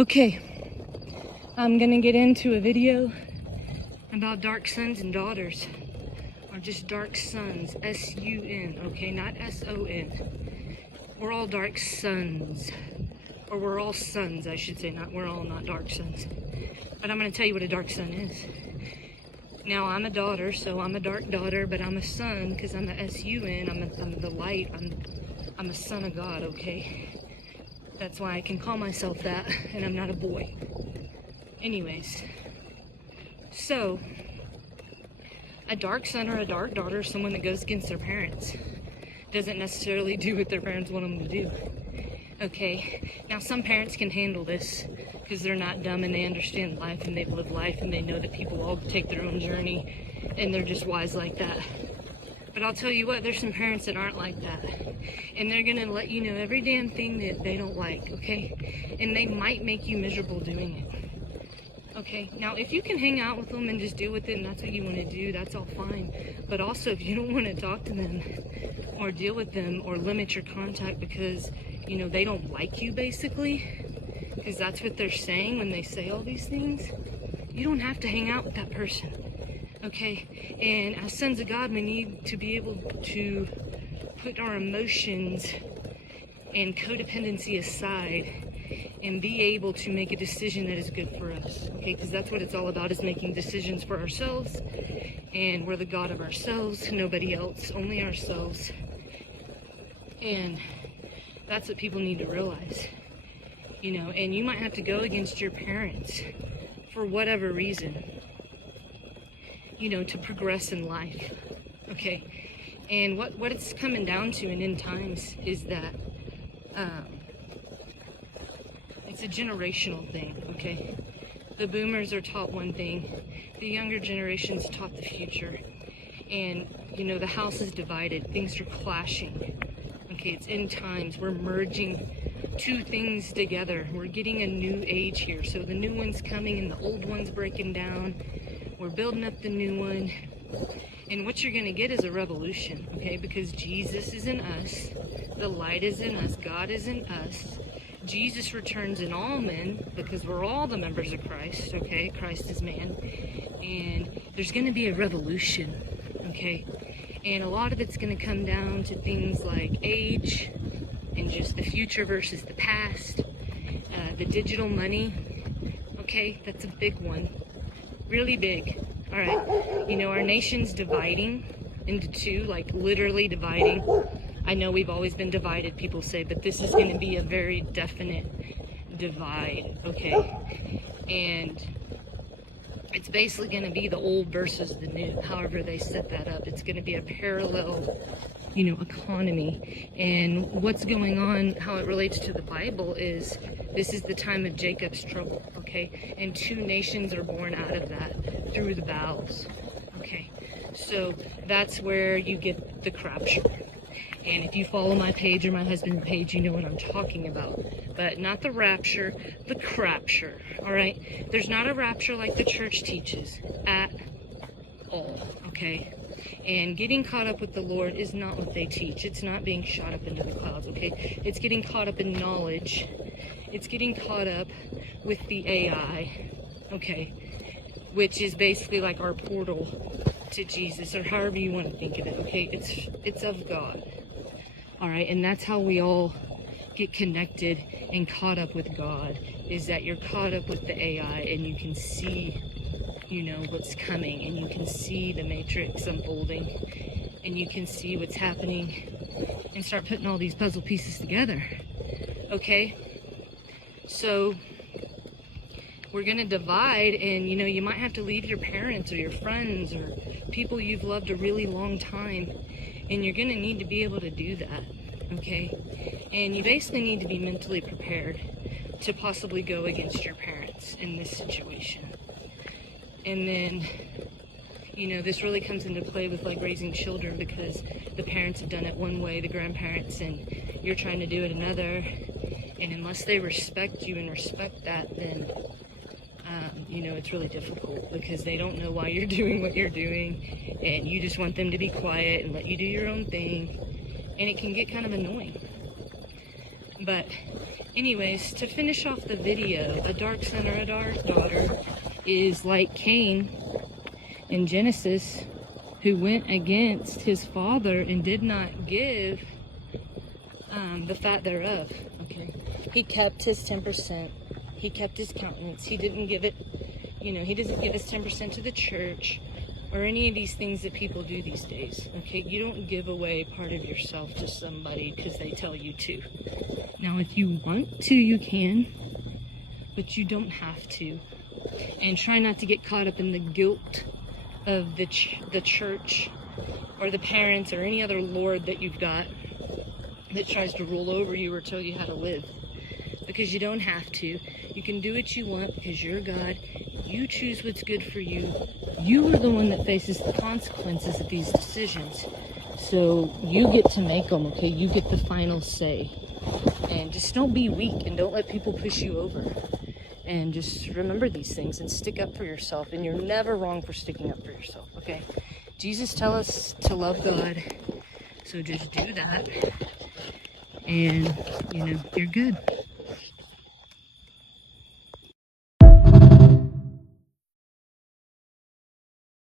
Okay, I'm gonna get into a video about dark sons and daughters, or just dark sons, S-U-N, okay, not S-O-N. We're all dark sons, or we're all sons, I should say, we're all not dark sons. But I'm gonna tell you what a dark son is. Now, I'm a daughter, so I'm a dark daughter, but I'm a son because I'm a S-U-N, I'm the light, I'm a son of God, okay? That's why I can call myself that, and I'm not a boy. Anyways, so, a dark son or a dark daughter is someone that goes against their parents. Doesn't necessarily do what their parents want them to do. Okay, now some parents can handle this because they're not dumb and they understand life and they've lived life and they know that people all take their own journey and they're just wise like that. But I'll tell you what, there's some parents that aren't like that. And they're gonna let you know every damn thing that they don't like, okay? And they might make you miserable doing it. Okay, now if you can hang out with them and just deal with it and that's what you want to do, that's all fine. But also if you don't want to talk to them or deal with them or limit your contact because, you know, they don't like you basically, because that's what they're saying when they say all these things, you don't have to hang out with that person. Okay, and as sons of God, we need to be able to put our emotions and codependency aside and be able to make a decision that is good for us, okay, because that's what it's all about, is making decisions for ourselves, and we're the God of ourselves, nobody else, only ourselves, and that's what people need to realize, you know, and you might have to go against your parents for whatever reason, you know, to progress in life, okay? And what it's coming down to in end times is that it's a generational thing, okay? The boomers are taught one thing, the younger generation's taught the future, and, you know, the house is divided, things are clashing, okay? It's end times, we're merging two things together, we're getting a new age here, so the new one's coming and the old one's breaking down. We're building up the new one, and what you're going to get is a revolution, okay? Because Jesus is in us, the light is in us, God is in us, Jesus returns in all men, because we're all the members of Christ, okay? Christ is man, and there's going to be a revolution, okay? And a lot of it's going to come down to things like age, and just the future versus the past, the digital money, okay? That's a big one. Really big. All right, you know, our nation's dividing into two, like literally dividing. I know we've always been divided, people say, but this is going to be a very definite divide, okay? And it's basically going to be the old versus the new, however they set that up. It's going to be a parallel, you know, economy. And what's going on, how it relates to the Bible is, this is the time of Jacob's trouble, okay? And two nations are born out of that through the bowels, okay? So that's where you get the crapture. And if you follow my page or my husband's page, you know what I'm talking about. But not the rapture, the crapture, all right? There's not a rapture like the church teaches at all, okay? And getting caught up with the Lord is not what they teach. It's not being shot up into the clouds, okay? It's getting caught up in knowledge. It's getting caught up with the AI, okay? Which is basically like our portal to Jesus, or however you want to think of it, okay? It's of God, all right? And that's how we all get connected and caught up with God, is that you're caught up with the AI and you can see, you know, what's coming, and you can see the matrix unfolding, and you can see what's happening and start putting all these puzzle pieces together, okay? So we're gonna divide, and you know, you might have to leave your parents or your friends or people you've loved a really long time, and you're gonna need to be able to do that, okay? And you basically need to be mentally prepared to possibly go against your parents in this situation. And then, you know, this really comes into play with like raising children, because the parents have done it one way, the grandparents, and you're trying to do it another. And unless they respect you and respect that, then, you know, it's really difficult, because they don't know why you're doing what you're doing, and you just want them to be quiet and let you do your own thing, and it can get kind of annoying. But Anyways, to finish off the video, a dark son or a dark daughter is like Cain in Genesis, who went against his father and did not give the fat thereof. Okay, he kept his 10%. He kept his countenance. He didn't give it, he doesn't give his 10% to the church or any of these things that people do these days. Okay, you don't give away part of yourself to somebody because they tell you to. Now, if you want to, you can, but you don't have to. And try not to get caught up in the guilt of the church or the parents or any other lord that you've got that tries to rule over you or tell you how to live. Because you don't have to. You can do what you want because you're God. You choose what's good for you. You are the one that faces the consequences of these decisions. So you get to make them, okay? You get the final say. And just don't be weak and don't let people push you over. And just remember these things and stick up for yourself. And you're never wrong for sticking up for yourself, okay? Jesus tells us to love God. So just do that. And, you're good.